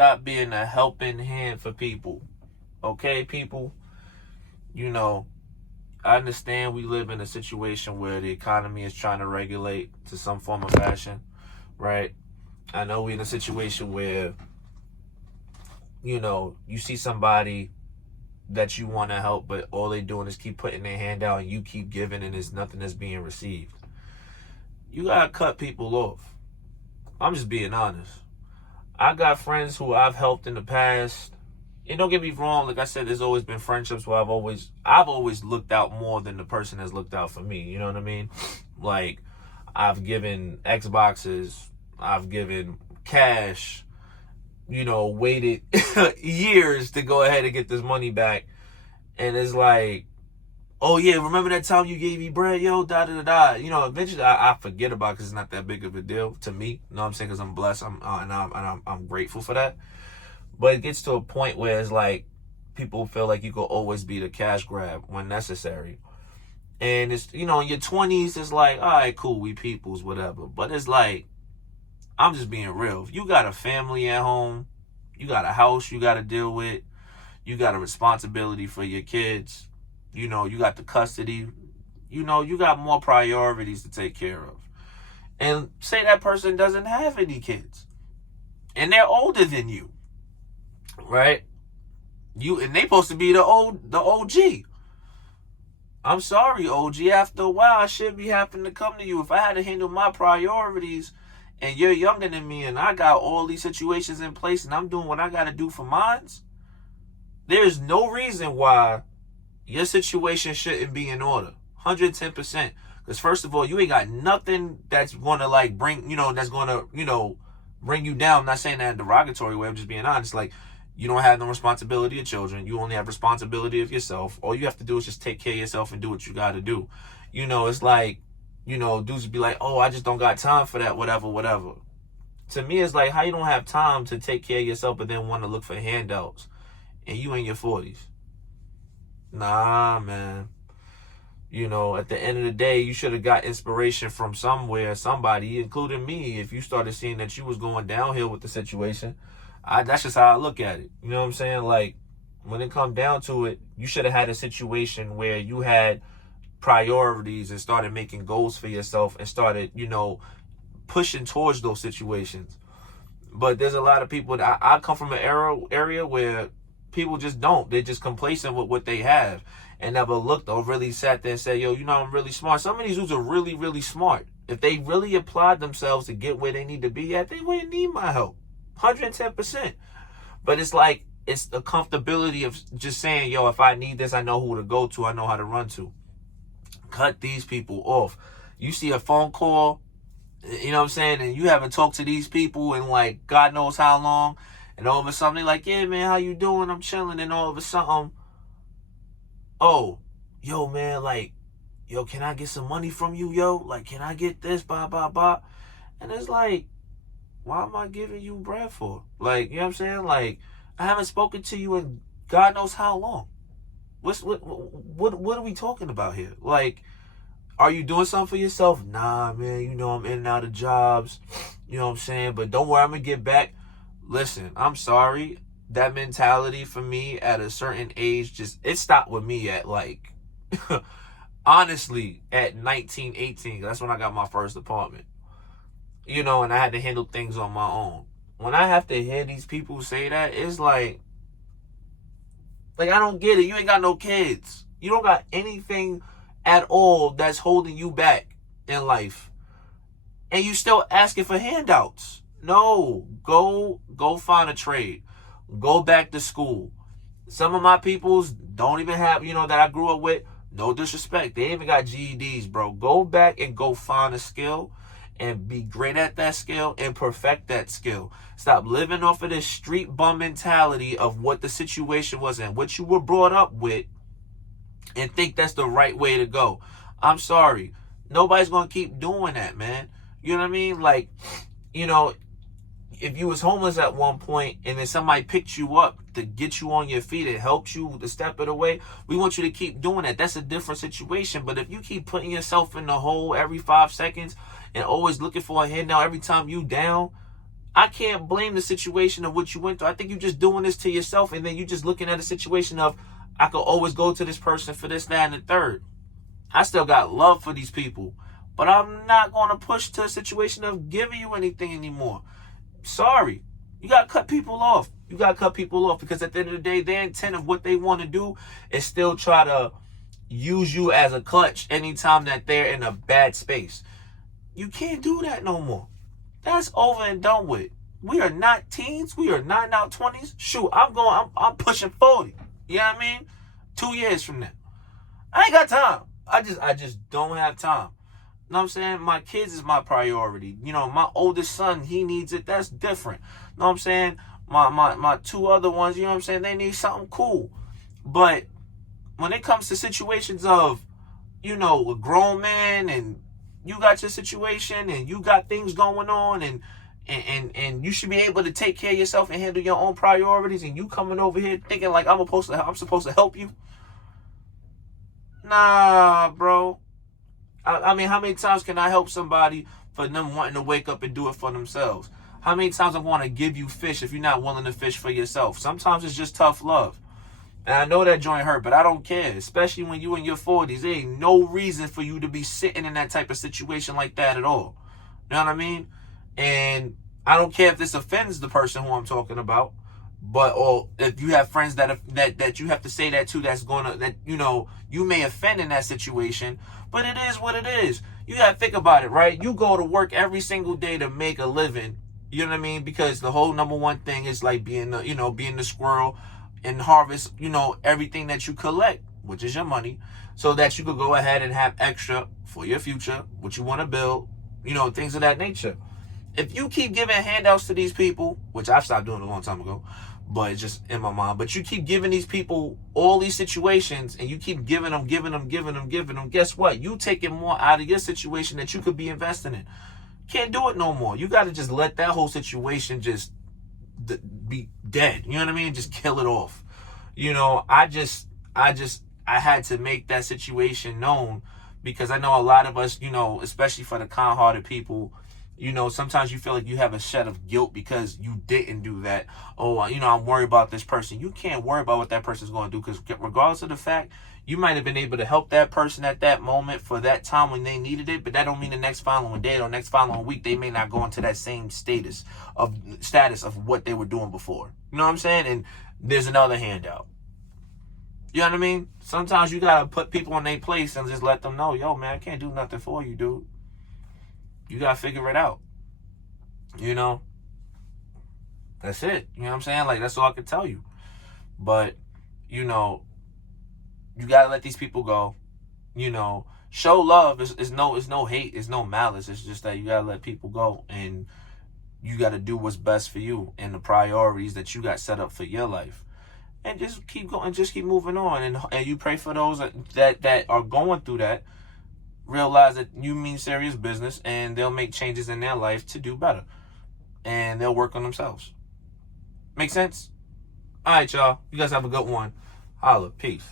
stop being a helping hand for people. Okay, people? You know, I understand we live in a situation where the economy is trying to regulate to some form of fashion, right? I know we're in a situation where, you see somebody that you want to help, but all they doing is keep putting their hand out and you keep giving and there's nothing that's being received. You gotta cut people off. I'm just being honest. I got friends who I've helped in the past. And don't get me wrong, like I said, there's always been friendships where I've always looked out more than the person has looked out for me. You know what I mean? Like, I've given Xboxes, I've given cash, waited years to go ahead and get this money back. And it's like, oh yeah, remember that time you gave me bread, yo, da da da da. Eventually I forget about it because it's not that big of a deal to me. You know what I'm saying? Because I'm blessed, I'm grateful for that. But it gets to a point where it's like people feel like you could always be the cash grab when necessary. And it's, in your 20s, it's like, all right, cool, we peoples, whatever. But it's like, I'm just being real. If you got a family at home, you got a house you got to deal with, you got a responsibility for your kids, you got the custody, you got more priorities to take care of. And say that person doesn't have any kids and they're older than you, right? And they supposed to be the OG. I'm sorry, OG. After a while, I should be having to come to you. If I had to handle my priorities and you're younger than me and I got all these situations in place and I'm doing what I got to do for mine, there's no reason why your situation shouldn't be in order. 110%. Because first of all, you ain't got nothing that's going to bring, that's going to, bring you down. I'm not saying that in a derogatory way. I'm just being honest. Like, you don't have no responsibility of children. You only have responsibility of yourself. All you have to do is just take care of yourself and do what you got to do. It's like, dudes be like, oh, I just don't got time for that, whatever. To me, it's like, how you don't have time to take care of yourself but then want to look for handouts and you in your 40s. Nah, man. At the end of the day, you should have got inspiration from somewhere, somebody, including me. If you started seeing that you was going downhill with the situation, that's just how I look at it. You know what I'm saying? Like, when it comes down to it, you should have had a situation where you had priorities and started making goals for yourself and started, pushing towards those situations. But there's a lot of people that I come from an area where people just don't. They're just complacent with what they have and never looked or really sat there and said, yo, I'm really smart. Some of these dudes are really, really smart. If they really applied themselves to get where they need to be at, they wouldn't need my help. 110%. But it's like, it's the comfortability of just saying, yo, if I need this, I know who to go to. I know how to run to. Cut these people off. You see a phone call, you know what I'm saying, and you haven't talked to these people in like God knows how long, and all of a sudden they're like, yeah, man, how you doing? I'm chilling. And all of a sudden, oh, yo, man, like, yo, can I get some money from you, yo? Like, can I get this, blah, blah, blah? And it's like, why am I giving you bread for? Like, you know what I'm saying? Like, I haven't spoken to you in God knows how long. What are we talking about here? Like, are you doing something for yourself? Nah, man, I'm in and out of jobs. You know what I'm saying? But don't worry, I'm going to get back. Listen, I'm sorry. That mentality for me at a certain age, it stopped with me at like, honestly, at 19, 18. That's when I got my first apartment. And I had to handle things on my own. When I have to hear these people say that, it's like, I don't get it. You ain't got no kids. You don't got anything at all that's holding you back in life. And you still asking for handouts. No, go find a trade. Go back to school. Some of my peoples don't even have, that I grew up with, no disrespect, they ain't even got GEDs, bro. Go back and go find a skill and be great at that skill and perfect that skill. Stop living off of this street bum mentality of what the situation was and what you were brought up with and think that's the right way to go. I'm sorry. Nobody's going to keep doing that, man. You know what I mean? Like, if you was homeless at one point and then somebody picked you up to get you on your feet and helped you to step it away, we want you to keep doing that. That's a different situation. But if you keep putting yourself in the hole every 5 seconds and always looking for a handout every time you down, I can't blame the situation of what you went through. I think you're just doing this to yourself, and then you just looking at a situation of, I could always go to this person for this, that, and the third. I still got love for these people, but I'm not going to push to a situation of giving you anything anymore. Sorry. You got to cut people off. You got to cut people off, because at the end of the day, their intent of what they want to do is still try to use you as a clutch anytime that they're in a bad space. You can't do that no more. That's over and done with. We are not teens. We are not in our 20s. Shoot, I'm pushing 40. You know what I mean? 2 years from now. I ain't got time. I just don't have time. You know what I'm saying? My kids is my priority. You know, my oldest son, he needs it. That's different. You know what I'm saying? My two other ones, you know what I'm saying? They need something cool. But when it comes to situations of, you know, a grown man, and you got your situation and you got things going on, and you should be able to take care of yourself and handle your own priorities, and you coming over here thinking like I'm supposed to help you. Nah, bro. I mean, how many times can I help somebody for them wanting to wake up and do it for themselves? How many times I'm going to give you fish if you're not willing to fish for yourself? Sometimes it's just tough love. And I know that joint hurt, but I don't care. Especially when you in your 40s. There ain't no reason for you to be sitting in that type of situation like that at all. You know what I mean? And I don't care if this offends the person who I'm talking about. But, or if you have friends that you have to say that to, that you know, you may offend in that situation. But it is what it is. You got to think about it, right? You go to work every single day to make a living. You know what I mean? Because the whole number one thing is like being the squirrel and harvest, you know, everything that you collect, which is your money, so that you could go ahead and have extra for your future, what you want to build, you know, things of that nature. If you keep giving handouts to these people, which I've stopped doing a long time ago, but it's just in my mind, but you keep giving these people all these situations, and you keep giving them, guess what? You taking more out of your situation that you could be investing in. Can't do it no more. You got to just let that whole situation just be dead. You know what I mean? Just kill it off. You know, I had to make that situation known, because I know a lot of us, you know, especially for the kind-hearted people, you know, sometimes you feel like you have a shed of guilt because you didn't do that. Oh, you know, I'm worried about this person. You can't worry about what that person's going to do, because regardless of the fact, you might have been able to help that person at that moment for that time when they needed it, but that don't mean the next following day or next following week they may not go into that same status of what they were doing before. You know what I'm saying? And there's another handout. You know what I mean? Sometimes you gotta put people in their place and just let them know, yo, man, I can't do nothing for you, dude. You gotta figure it out. You know? That's it. You know what I'm saying? Like, that's all I can tell you. But, you know, you gotta let these people go. You know, show love. It's no hate. It's no malice. It's just that you gotta let people go, and you gotta do what's best for you and the priorities that you got set up for your life. And just keep going. Just keep moving on. And you pray for those that are going through that. Realize that you mean serious business, and they'll make changes in their life to do better, and they'll work on themselves. Make sense? All right, y'all. You guys have a good one. Holla. Peace.